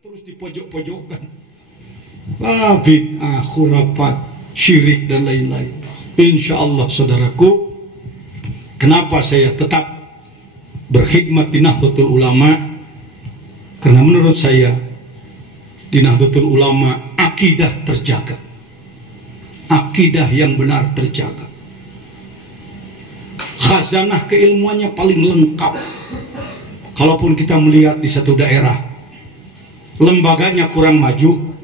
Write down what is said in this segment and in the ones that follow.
Terus di pojok-pojokan, bid'ah, khurafat, syirik dan lain-lain. Insya Allah saudaraku, kenapa saya tetap berkhidmat di Nahdlatul Ulama? Karena menurut saya di Nahdlatul Ulama akidah terjaga, akidah yang benar terjaga, khazanah keilmuannya paling lengkap. Kalaupun kita melihat di satu daerah lembaganya kurang maju,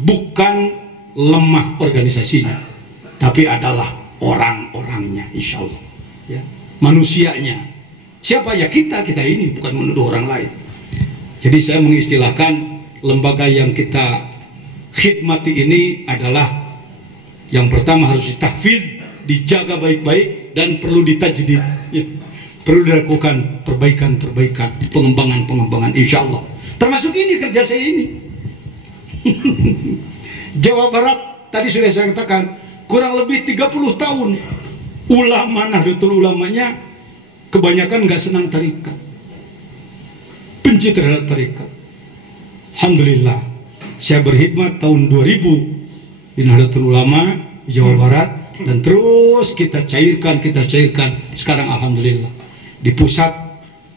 bukan lemah organisasinya, tapi adalah orang-orangnya, insya Allah ya, manusianya. Siapa ya? Kita ini, bukan menuduh orang lain. Jadi saya mengistilahkan lembaga yang kita khidmati ini adalah yang pertama harus ditahfidz, dijaga baik-baik, dan perlu ditajdid ya. Perlu dilakukan perbaikan-perbaikan, pengembangan-pengembangan, insya Allah. Termasuk ini kerja saya ini. Jawa Barat tadi sudah saya katakan kurang lebih 30 tahun ulama Nahdlatul Ulamanya kebanyakan nggak senang tarikat, benci terhadap tarikat. Alhamdulillah saya berkhidmat tahun 2000 di Nahdlatul Ulama Jawa Barat, dan terus kita cairkan. Sekarang alhamdulillah di pusat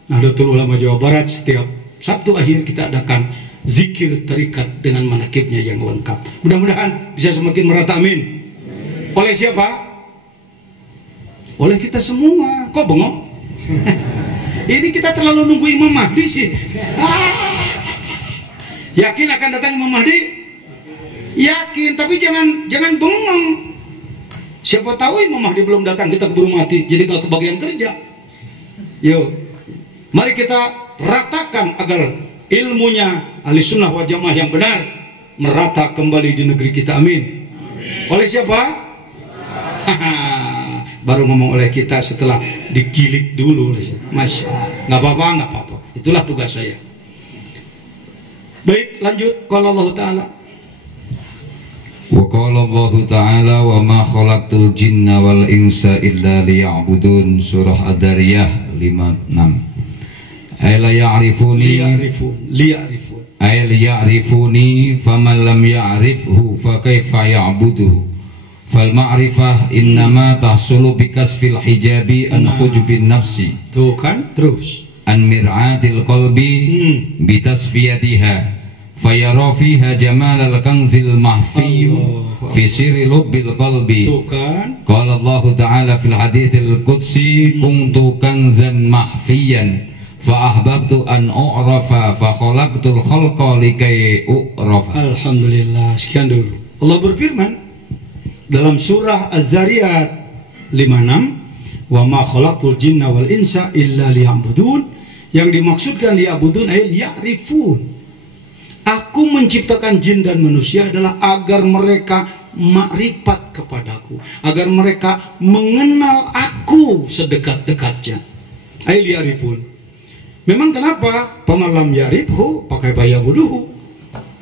Nahdlatul Ulama Jawa Barat setiap Sabtu akhir kita adakan zikir tarikat dengan manakibnya yang lengkap. Mudah-mudahan bisa semakin merata, amin. Oleh siapa? Oleh kita semua. Kok bengong? Ini kita terlalu nunggu Imam Mahdi sih. Yakin akan datang Imam Mahdi? Yakin, tapi jangan bengong. Siapa tahu Imam Mahdi belum datang, kita keburu mati, jadi gak kebagian kerja. Yuk, mari kita ratakan agar ilmunya ahli sunnah wal jamaah yang benar merata kembali di negeri kita, amin. Oleh siapa? Baru ngomong oleh kita setelah digilik dulu. Masya Allah. Nggak apa-apa, itulah tugas saya. Baik, lanjut. Qala Allah Ta'ala, wa qala Allah Ta'ala wa ma khalaqtul jinna wal insa illa liya'budun. Surah Ad-Dariyah 56. Ayla ya'rifuni faman lam ya'rifhu fa kaifa ya'buduhu. Fal ma'rifah innama tahsulu bikasfil hijabi an hujubin nafsi. Tuh kan, terus an mir'atil qalbi bitasfiyatiha fayara fiha jamalal kanzil mahfi fi sirri lubbil qalbi. Tuh kan, qala Allah Ta'ala fil haditsil qudsi kuntu kanzan mahfiyan fa ahbabtu an u'rafa fa khalaqtul khalqa likai u'rafa. Alhamdulillah. Sekian dulu. Allah berfirman dalam surah Az-Zariyat 56, wa ma khalaqtul jinna wal insa illa liya'budun. Yang dimaksudkan liya'budun ay liya'rifun. Aku menciptakan jin dan manusia adalah agar mereka makrifat kepadaku, agar mereka mengenal aku sedekat-dekatnya. Ay liya'rifun. Memang kenapa? Pamalam yaribhu pakai bayabuduhu.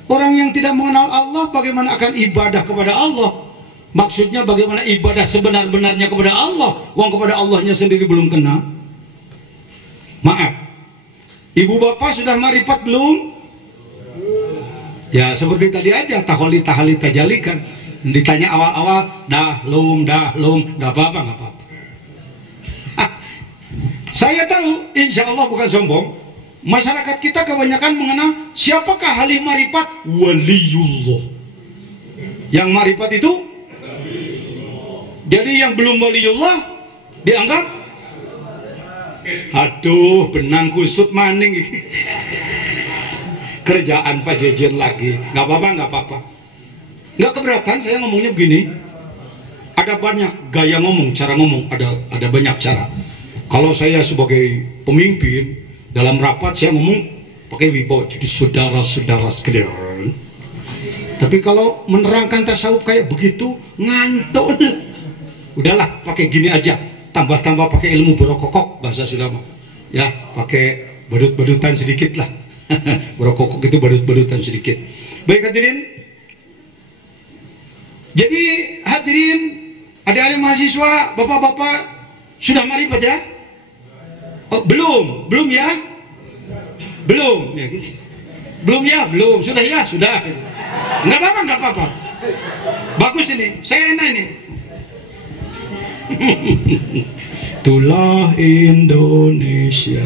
Orang yang tidak mengenal Allah, bagaimana akan ibadah kepada Allah? Maksudnya bagaimana ibadah sebenar-benarnya kepada Allah, wong kepada Allahnya sendiri belum kenal. Maaf, ibu bapak sudah marifat belum? Ya seperti tadi aja, taholi tajalikan. Ditanya awal-awal, dah lum, nggak apa-apa. Saya tahu, insya Allah bukan sombong, masyarakat kita kebanyakan mengenal siapakah ahli marifat? Waliullah. Yang marifat itu? Jadi yang belum waliullah dianggap? Aduh, benang kusut maning. Kerjaan Pak Jejen lagi. Nggak apa-apa. Nggak keberatan saya ngomongnya begini. Ada banyak gaya ngomong, cara ngomong, ada banyak cara. Kalau saya sebagai pemimpin dalam rapat saya ngomong pakai wibawa, jadi saudara-saudara sekalian. Tapi kalau menerangkan tasawuf kayak begitu ngantuk. Udahlah, pakai gini aja. Tambah-tambah pakai ilmu berokokok bahasa Sunda. Ya, pakai badut-badutan sedikit lah. Berokok itu badut-badutan sedikit. Baik hadirin. Jadi hadirin, adik-adik mahasiswa, bapak-bapak sudah marifat ya? Oh, belum ya? Belum ya gitu. Belum ya, belum. Sudah ya, sudah. Enggak apa-apa. Bagus ini, saya enak ini. Itulah Indonesia.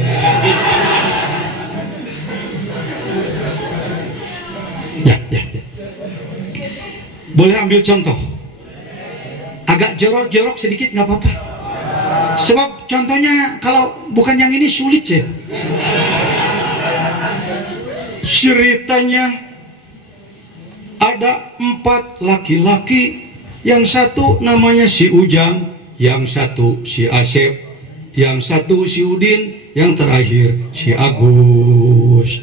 Ya. Boleh ambil contoh. Agak jorok-jorok sedikit nggak apa-apa. Sebab contohnya kalau bukan yang ini sulit ya. Ceritanya ada 4 laki-laki, yang satu namanya si Ujang, yang satu si Asep, yang satu si Udin, yang terakhir si Agus.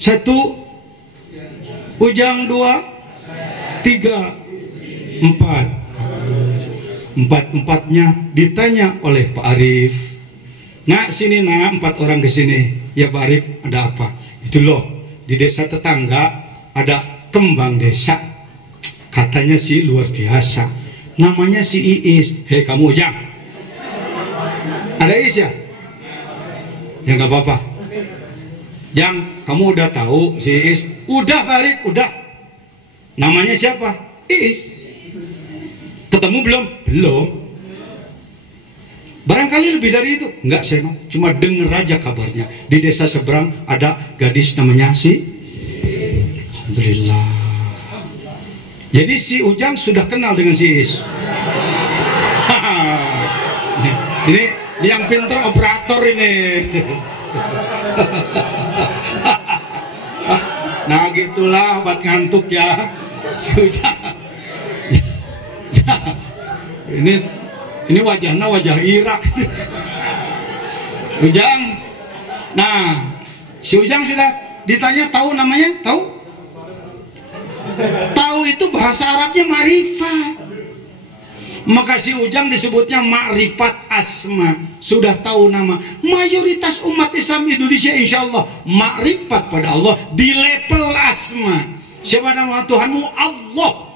1 Ujang, 2, 3, 4. 4-4-nya ditanya oleh Pak Arif. Nak sini nak, 4 orang ke sini. Ya Pak Arif, ada apa? Itu loh, di desa tetangga ada kembang desa, katanya sih luar biasa, namanya si Iis. Hei kamu Ujang, ada Iis ya? Ya nggak apa-apa. Jang, kamu udah tahu si Iis? Udah Farid, udah. Namanya siapa? Iis. Ketemu belum? Belum. Barangkali lebih dari itu. Enggak, saya cuma dengar aja kabarnya. Di desa seberang ada gadis namanya si. Alhamdulillah. Jadi si Ujang sudah kenal dengan si Iis. ini yang pintar operator ini. Nah gitulah obat ngantuk ya si Ujang. Ini wajahnya wajah Irak. Ujang. Nah, si Ujang sudah ditanya tahu namanya? Tahu? Tahu itu bahasa Arabnya ma'rifat. Maka si Ujang disebutnya ma'rifat asma. Sudah tahu nama. Mayoritas umat Islam Indonesia insya Allah ma'rifat pada Allah di level asma. Siapa nama Tuhanmu? Allah.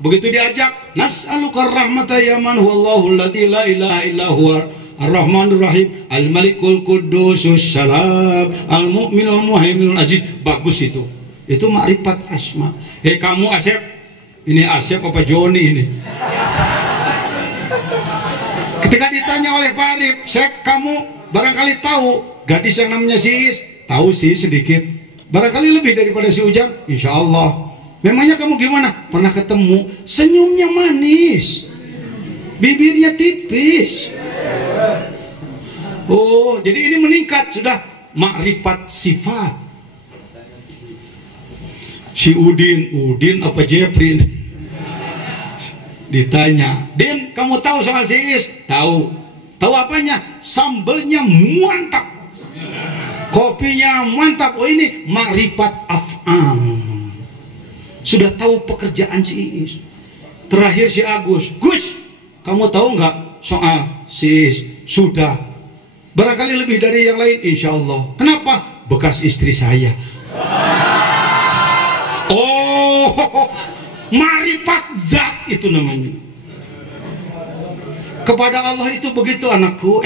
Begitu diajak, nas'aluka rahmata ya man huwallahu alladzi la ilaha illa huwa ar-rahmanur rahim al-malikul qudusus salam al-mu'minul muhaiminul aziz. Bagus itu. Itu ma'rifat asma. Hei kamu Asep, ini Asep apa Joni ini? Ketika ditanya oleh Pak Arif, Sep, kamu barangkali tahu gadis yang namanya si Iis? Tahu sih sedikit. Barangkali lebih daripada si Ujang? Insya Allah. Memangnya kamu gimana? Pernah ketemu? Senyumnya manis, bibirnya tipis. Oh, jadi ini meningkat sudah makrifat sifat. Si Udin apa Jepri? Ditanya, Din, kamu tahu soal si Iis? Tahu. Tahu apanya? Sambelnya mantap, kopinya mantap. Oh ini makrifat af'am. Sudah tahu pekerjaan si Iis. Terakhir si Agus. Gus, kamu tahu nggak soal si Iis? Sudah. Barangkali lebih dari yang lain, insya Allah. Kenapa? Bekas istri saya. Oh, marifat zat itu namanya. Kepada Allah itu begitu anakku,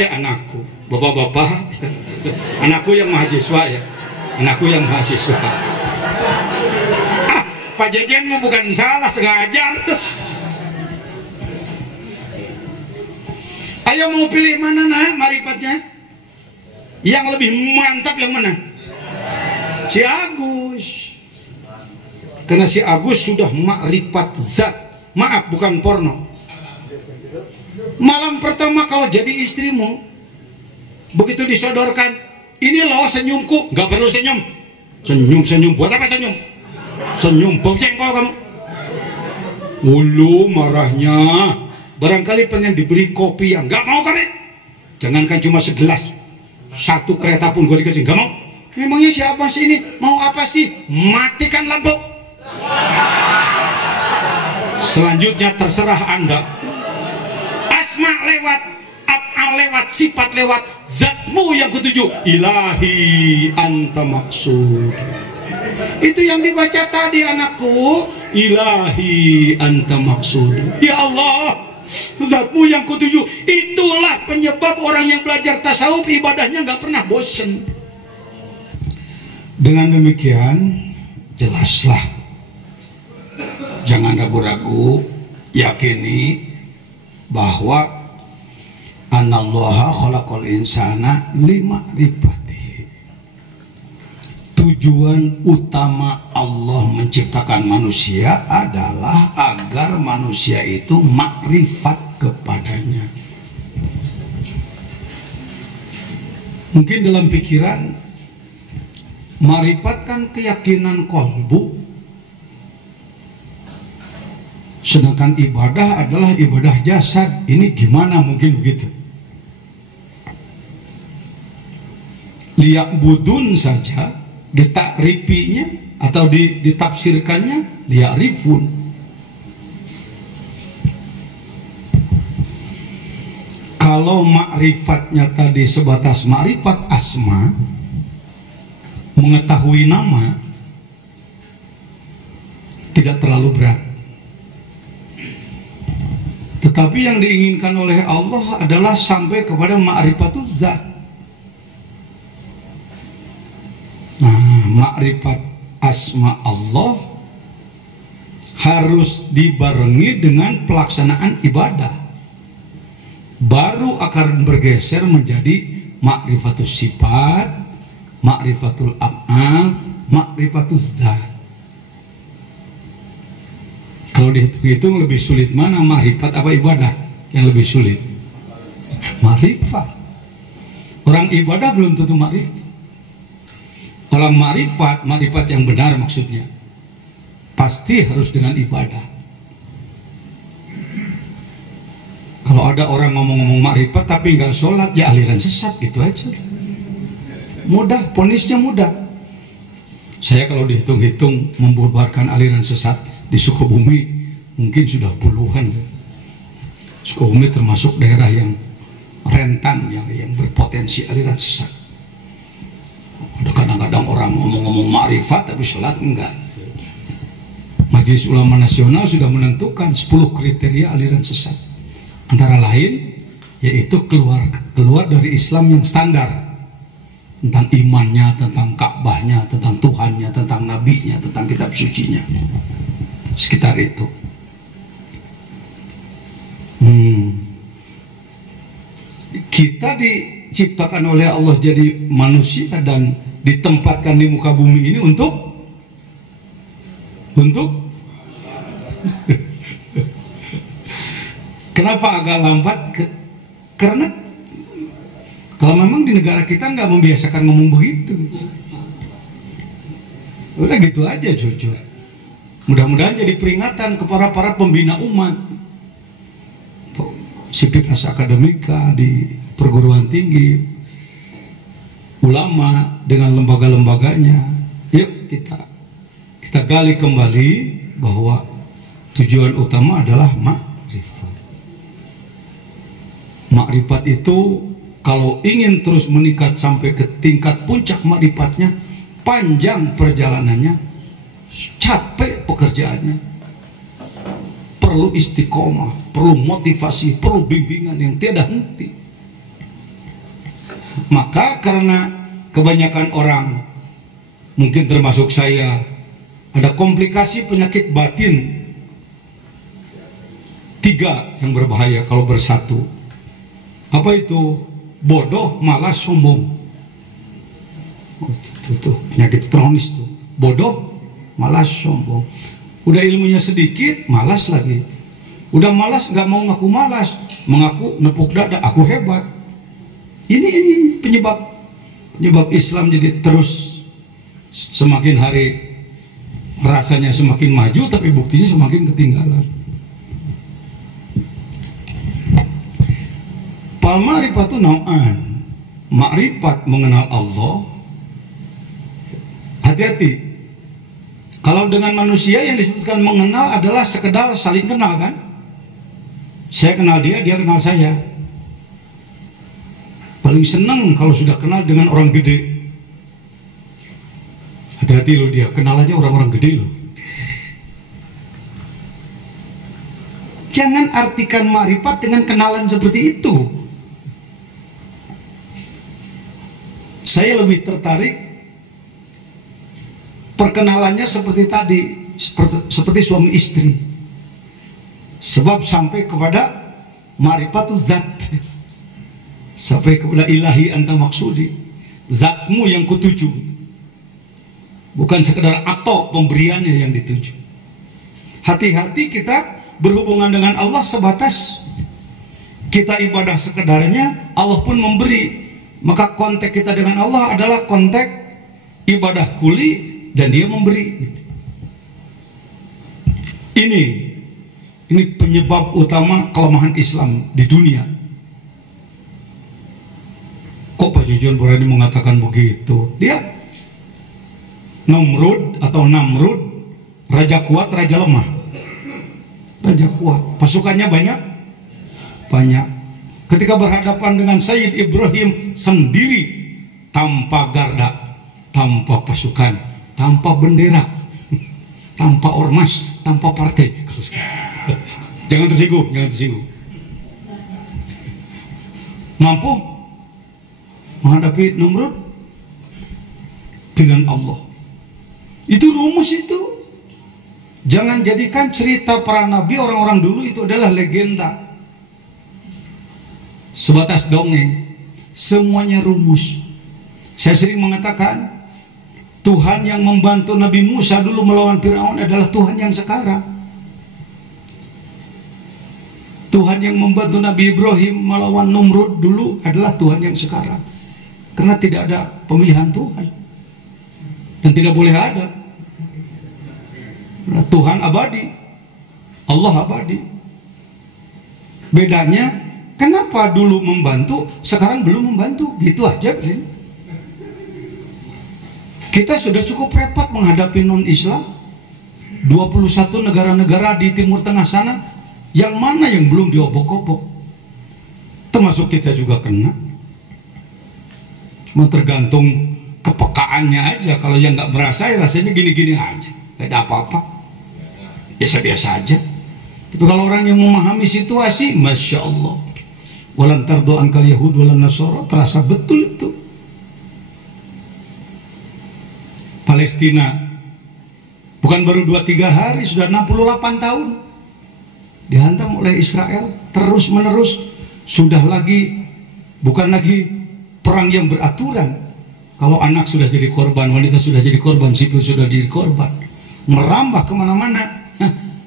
bapak-bapak, anakku yang mahasiswa ya, anakku yang mahasiswa. Pak Jejen mau bukan salah sengaja. Ayo mau pilih mana nah marifatnya? Yang lebih mantap yang mana? Si Agus. Karena si Agus sudah makrifat zat. Maaf, bukan porno. Malam pertama kalau jadi istrimu, begitu disodorkan, ini loh senyumku, nggak perlu senyum. Senyum buat apa senyum? Senyum, bau jengkol kamu. Ulu marahnya. Barangkali pengen diberi kopi yang nggak mau kami. Jangankan cuma segelas, 1 kereta pun gue dikasih, nggak mau. Memangnya siapa sih ini? Mau apa sih? Matikan lampu. Selanjutnya terserah Anda. Asma lewat, af'al lewat, sifat lewat, zatmu yang ketujuh, ilahi anta maksud. Itu yang dibaca tadi anakku, ilahi anta maksud. Ya Allah, zatmu yang ketujuh. Itulah penyebab orang yang belajar tasawuf ibadahnya nggak pernah bosen. Dengan demikian jelaslah, jangan ragu-ragu, yakini bahwa anallaha khalaqal insana lima'rifatihi. Tujuan utama Allah menciptakan manusia adalah agar manusia itu makrifat kepadanya. Mungkin dalam pikiran, makrifat kan keyakinan kolbu, sedangkan ibadah adalah ibadah jasad. Ini gimana mungkin begitu? Liya'budun saja ditakripinya atau ditafsirkannya liya'rifun. Kalau makrifatnya tadi sebatas makrifat asma, mengetahui nama, tidak terlalu berat. Tetapi yang diinginkan oleh Allah adalah sampai kepada ma'rifatuz zat. Nah, makrifat asma Allah harus dibarengi dengan pelaksanaan ibadah, baru akan bergeser menjadi makrifatus sifat, makrifatul af'al, makrifatuz zat. Kalau dihitung-hitung lebih sulit mana, makrifat apa ibadah yang lebih sulit? Makrifat. Orang ibadah belum tentu makrifat. Dalam makrifat yang benar maksudnya, pasti harus dengan ibadah. Kalau ada orang ngomong-ngomong makrifat tapi nggak sholat, ya aliran sesat, gitu aja. Mudah, ponisnya mudah. Saya kalau dihitung-hitung membubarkan aliran sesat di Sukabumi mungkin sudah puluhan. Sukabumi termasuk daerah yang rentan, yang berpotensi aliran sesat. Udah kadang-kadang orang ngomong-ngomong makrifat tapi sholat enggak. Majelis Ulama Nasional sudah menentukan 10 kriteria aliran sesat. Antara lain yaitu keluar dari Islam yang standar, tentang imannya, tentang Ka'bahnya, tentang Tuhannya, tentang nabinya, tentang kitab sucinya. Sekitar itu. Kita diciptakan oleh Allah jadi manusia dan ditempatkan di muka bumi ini untuk kenapa agak lambat? Karena kalau memang di negara kita nggak membiasakan ngomong begitu, udah gitu aja jujur. Mudah-mudahan jadi peringatan kepada para pembina umat, Sivitas Akademika di perguruan tinggi, ulama dengan lembaga-lembaganya. Yuk kita gali kembali bahwa tujuan utama adalah makrifat. Makrifat itu kalau ingin terus meningkat sampai ke tingkat puncak makrifatnya, panjang perjalanannya, capek pekerjaannya, perlu istiqomah, perlu motivasi, perlu bimbingan yang tiada henti. Maka karena kebanyakan orang, mungkin termasuk saya, ada komplikasi penyakit batin 3 yang berbahaya kalau bersatu. Apa itu? Bodoh, malas, sombong. Itu penyakit kronis tuh. Bodoh, malas, sombong. Udah ilmunya sedikit, malas lagi. Udah malas, nggak mau ngaku malas, mengaku nepuk dada, aku hebat. Ini penyebab Islam jadi terus semakin hari rasanya semakin maju, tapi buktinya semakin ketinggalan. Fal ma'rifatu naw'an. Makrifat mengenal Allah. Hati-hati. Kalau dengan manusia yang disebutkan mengenal adalah sekedar saling kenal kan? Saya kenal dia, dia kenal saya. paling senang kalau sudah kenal dengan orang gede. Hati-hati loh, dia kenal aja orang-orang gede loh. Jangan artikan makrifat dengan kenalan seperti itu. Saya lebih tertarik perkenalannya seperti tadi, seperti suami istri. Sebab sampai kepada ma'rifatuz zat, sampai kepada ilahi anta maksudi, zatmu yang kutuju, bukan sekedar atau pemberiannya yang dituju. Hati-hati kita berhubungan dengan Allah sebatas kita ibadah sekedarnya, Allah pun memberi. Maka konteks kita dengan Allah adalah konteks ibadah kuli dan dia memberi. Ini penyebab utama kelemahan Islam di dunia. Kok Pak Jujon berani mengatakan begitu? Dia Namrud, raja kuat, raja lemah. Raja kuat, pasukannya banyak. Ketika berhadapan dengan Sayyid Ibrahim sendiri, tanpa garda, tanpa pasukan, tanpa bendera, tanpa ormas, tanpa partai. Jangan tersinggung. Mampu menghadapi Namrud dengan Allah. Itu rumus itu. Jangan jadikan cerita para nabi orang-orang dulu itu adalah legenda, sebatas dongeng. Semuanya rumus. Saya sering mengatakan, Tuhan yang membantu Nabi Musa dulu melawan Fir'aun adalah Tuhan yang sekarang. Tuhan yang membantu Nabi Ibrahim melawan Namrud dulu adalah Tuhan yang sekarang. Karena tidak ada pemilihan Tuhan, dan tidak boleh ada. Tuhan abadi, Allah abadi. Bedanya, kenapa dulu membantu, sekarang belum membantu? Gitu aja. Kita sudah cukup repot menghadapi non-Islam. 21 negara-negara di Timur Tengah sana, yang mana yang belum diobok-obok? Termasuk kita juga kena. Cuma tergantung kepekaannya aja. Kalau yang nggak merasa, ya rasanya gini-gini aja, gak ada apa-apa, biasa-biasa aja. Tapi kalau orang yang memahami situasi, Masya Allah, walan tardo angkal Yahud walan Nasara, terasa betul itu. Palestina bukan baru 2-3 hari, sudah 68 tahun dihantam oleh Israel terus menerus. Sudah bukan lagi perang yang beraturan. Kalau anak sudah jadi korban, wanita sudah jadi korban, sipil sudah jadi korban, merambah kemana-mana.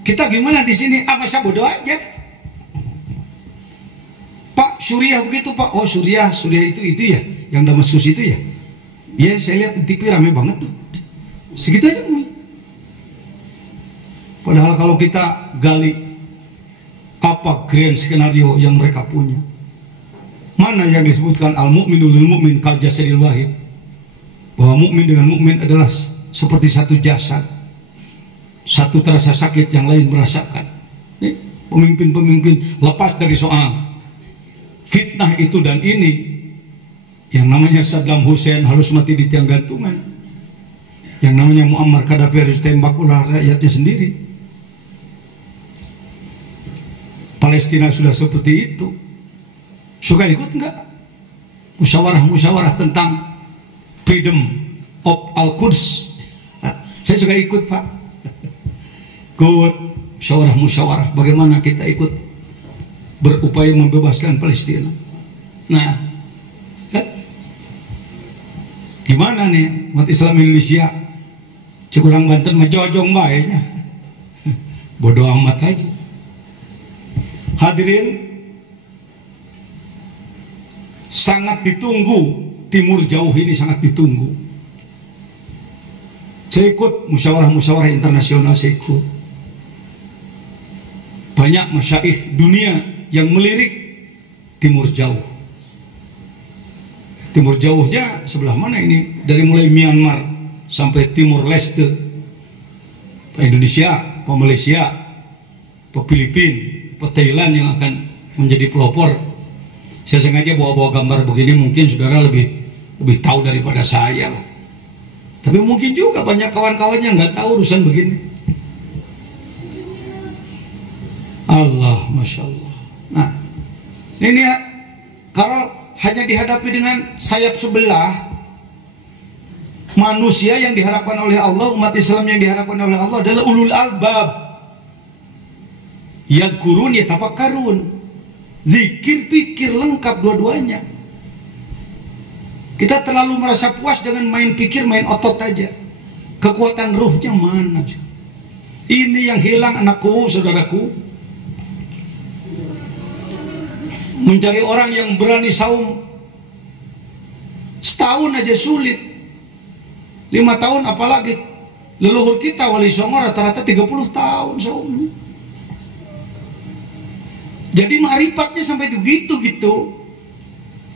Kita gimana di sini? Apa saya bodoh aja? Pak, Suriah begitu Pak. Oh Suriah itu ya, yang Damaskus itu ya. Ya saya lihat di TV rame banget tuh. Segitu aja. Padahal kalau kita gali apa grand skenario yang mereka punya, mana yang disebutkan al-mu'minu lil mu'min kal jasadil wahid, bahwa mukmin dengan mukmin adalah seperti satu jasad. Satu terasa sakit, yang lain merasakan. Pemimpin-pemimpin lepas dari soal fitnah itu dan ini. Yang namanya Saddam Hussein harus mati di tiang gantungan. Yang namanya Muammar Gaddafi harus tembak ulah rakyatnya sendiri. Palestina sudah seperti itu. Suka ikut enggak? Musyawarah tentang freedom of Al-Quds. Saya juga ikut Pak. Ikut musyawarah. Bagaimana kita ikut berupaya membebaskan Palestina. Nah, gimana nih umat Islam Indonesia? Cikurang Banten menjojong baiknya. Bodoh amat aja. Hadirin, sangat ditunggu. Timur Jauh ini sangat ditunggu. Saya ikut musyawarah internasional, saya ikut. Banyak masyaikh dunia yang melirik Timur Jauh. Timur Jauhnya sebelah mana ini? Dari mulai Myanmar sampai Timur Leste, Indonesia, Malaysia, Filipina, Thailand yang akan menjadi pelopor. Saya sengaja bawa-bawa gambar begini, mungkin saudara lebih tahu daripada saya lah. Tapi mungkin juga banyak kawan-kawannya nggak tahu urusan begini. Allah, Masya Allah. Nah, ini ya, kalau hanya dihadapi dengan sayap sebelah, manusia yang diharapkan oleh Allah, umat Islam yang diharapkan oleh Allah adalah ulul albab. Yadkurun yatafakkarun. Zikir, pikir, lengkap dua-duanya. Kita terlalu merasa puas dengan main pikir, main otot aja. Kekuatan ruhnya mana? Ini yang hilang anakku, saudaraku. Mencari orang yang berani saum setahun aja sulit. 5 tahun apalagi. Leluhur kita Wali Songo rata-rata 30 tahun saumnya. Jadi ma'rifatnya sampai begitu gitu.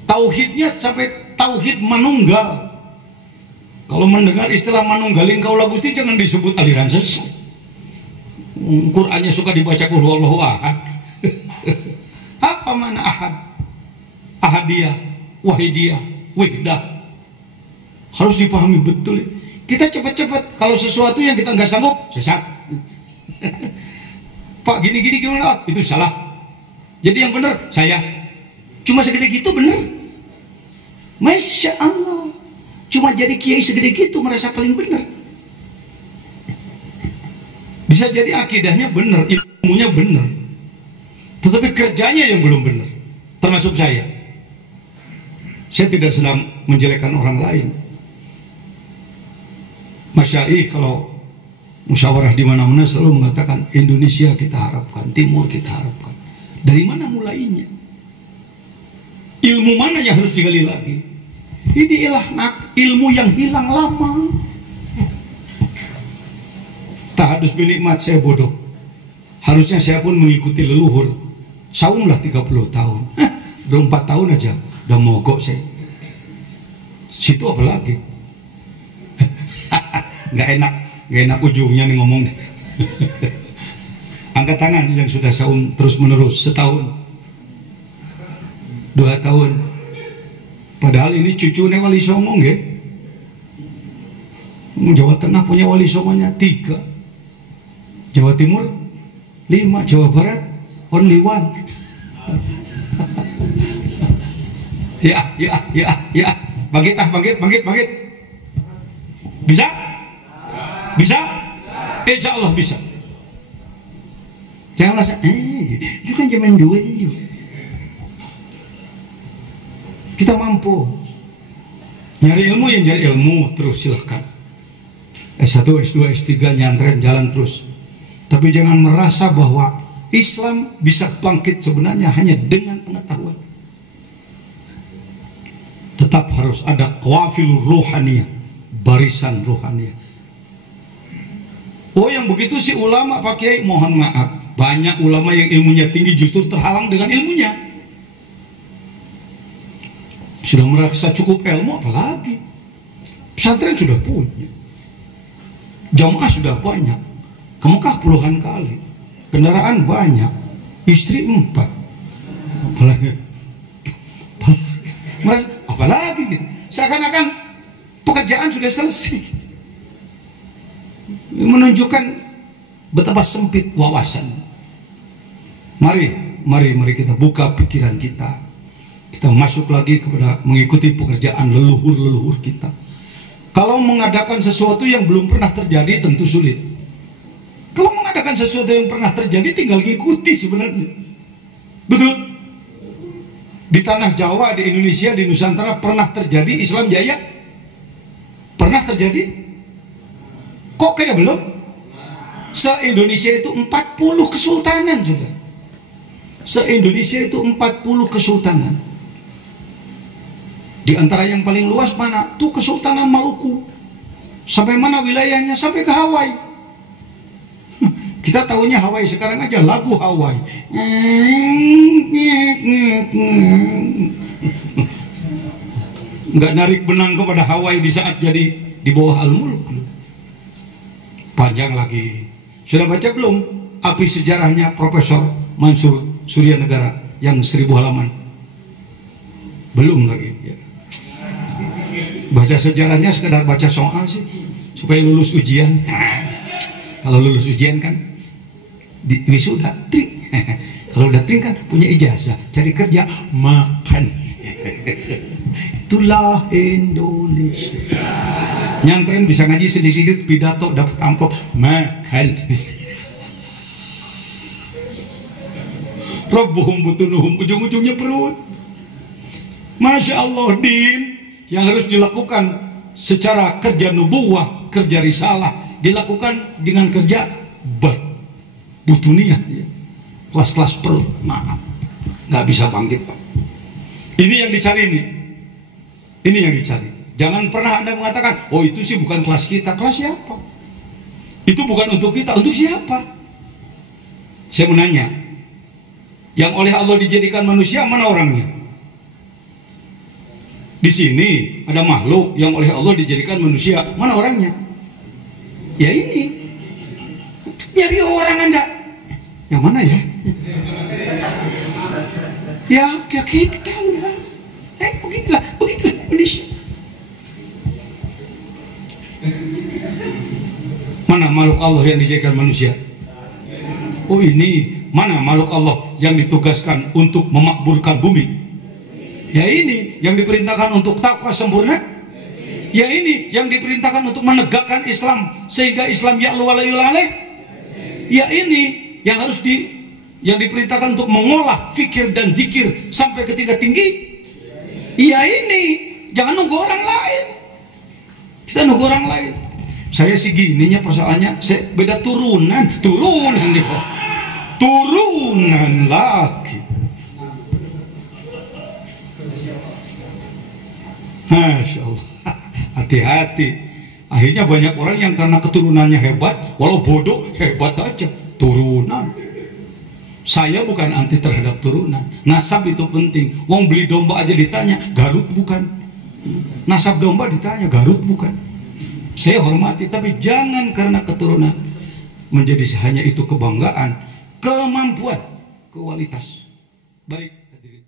Tauhidnya sampai tauhid manunggal. Kalau mendengar istilah manunggalin kaulah Gusti jangan disebut aliran sesat. Qur'annya suka dibaca qul huwallahu ahad. Apa mana ahad? Ahadiyah, wahidiyah, wihdah. Harus dipahami betul. Kita cepat-cepat kalau sesuatu yang kita nggak sanggup sesat. Pak gini-gini gimana? Itu salah. Jadi yang benar saya. Cuma segede gitu benar. Masya Allah. Cuma jadi kiai segede gitu merasa paling benar. Bisa jadi akidahnya benar, ilmunya benar, tetapi kerjanya yang belum benar. Termasuk saya. Saya tidak sedang menjelekkan orang lain. Masyaikh kalau musyawarah di mana-mana selalu mengatakan Indonesia kita harapkan, Timur kita harapkan. Dari mana mulainya? Ilmu mana yang harus digali lagi? Ini ilmu yang hilang lama. Tahadus binikmat, saya bodoh. Harusnya saya pun mengikuti leluhur. Saumlah 30 tahun. Udah 4 tahun aja udah mogok saya. Situ apa lagi? Nggak enak ujungnya nih ngomong. Angkat tangan yang sudah saum terus menerus setahun, 2 tahun. Padahal ini cucunya Wali Songo ya. Jawa Tengah punya Wali Songonya 3, Jawa Timur 5, Jawa Barat only 1. Ya. Bangkit. Bisa? Bisa? Insya Allah bisa. Jangan rasa, itu kan zaman dulu. Kita mampu. Nyari ilmu yang cari ilmu terus silahkan. S1, S2, S3 nyantren jalan terus. Tapi jangan merasa bahwa Islam bisa bangkit sebenarnya hanya dengan pengetahuan. Tetap harus ada qawafilur ruhaniyah, barisan ruhaniyah. Oh yang begitu si ulama Pak Kiai, mohon maaf. Banyak ulama yang ilmunya tinggi justru terhalang dengan ilmunya. Sudah merasa cukup ilmu apalagi. Pesantren sudah punya, jamaah sudah banyak, ke Mekah puluhan kali, kendaraan banyak, istri 4. Apalagi gitu. Seakan-akan pekerjaan sudah selesai gitu. Menunjukkan betapa sempit wawasan. Mari kita buka pikiran kita. Kita masuk lagi kepada mengikuti pekerjaan leluhur kita. Kalau mengadakan sesuatu yang belum pernah terjadi tentu sulit. Kalau mengadakan sesuatu yang pernah terjadi tinggal ikuti sebenarnya. Betul? Di tanah Jawa, di Indonesia, di Nusantara pernah terjadi Islam Jaya? Pernah terjadi? Kok kayak belum? Se-Indonesia itu 40 kesultanan juga. Se-Indonesia itu 40 kesultanan. Di antara yang paling luas mana? Tuh Kesultanan Maluku. Sampai mana wilayahnya? Sampai ke Hawaii. Kita tahunya Hawaii sekarang aja lagu Hawaii. Nggak narik benang kepada Hawaii di saat jadi di bawah Al-Mulk. Panjang lagi. Sudah baca belum api sejarahnya Profesor Mansur Surya Negara yang 1000 halaman? Belum lagi ya. Baca sejarahnya sekedar baca soal sih supaya lulus ujian. Kalau lulus ujian kan di wisuda tring. Kalau udah tring kan punya ijazah, cari kerja, makan. Itulah Indonesia. Nyantren bisa ngaji sedikit, pidato dapat amplop, makan. Rabbuhum butunuhum, ujung-ujungnya perut. Masya Allah, din yang harus dilakukan secara kerja nubuwah, kerja risalah, dilakukan dengan kerja butunia, kelas-kelas perut, maaf, nggak bisa bangkit Pak. Ini yang dicari nih, ini yang dicari. Jangan pernah Anda mengatakan, oh itu sih bukan kelas kita. Kelas siapa? Itu bukan untuk kita, untuk siapa? Saya mau nanya, yang oleh Allah dijadikan manusia, mana orangnya? Di sini ada makhluk yang oleh Allah dijadikan manusia, mana orangnya? Ya ini. Nyari orang Anda. Yang mana ya? Ya kita lah. Begitulah Indonesia. Mana makhluk Allah yang dijadikan manusia? Oh ini. Mana makhluk Allah yang ditugaskan untuk memakmurkan bumi? Ya ini yang diperintahkan untuk takwa sempurna. Ya ini yang diperintahkan untuk menegakkan Islam sehingga Islam ya'lu wa la yu'la. Ya ini yang yang diperintahkan untuk mengolah fikir dan zikir sampai ke tingkat tinggi. Ya ini, jangan nunggu orang lain. Kita nunggu orang lain. Saya sih gininya persoalannya, saya beda turunan nih Pak. Turunan lagi. Masya Allah. Hati-hati. Akhirnya banyak orang yang karena keturunannya hebat, walau bodoh hebat aja. Turunan. Saya bukan anti terhadap turunan. Nasab itu penting. Wong beli domba aja ditanya, Garut bukan? Nasab domba ditanya, Garut bukan? Saya hormati, tapi jangan karena keturunan menjadi hanya itu kebanggaan, kemampuan, kualitas. Baik, hadirin.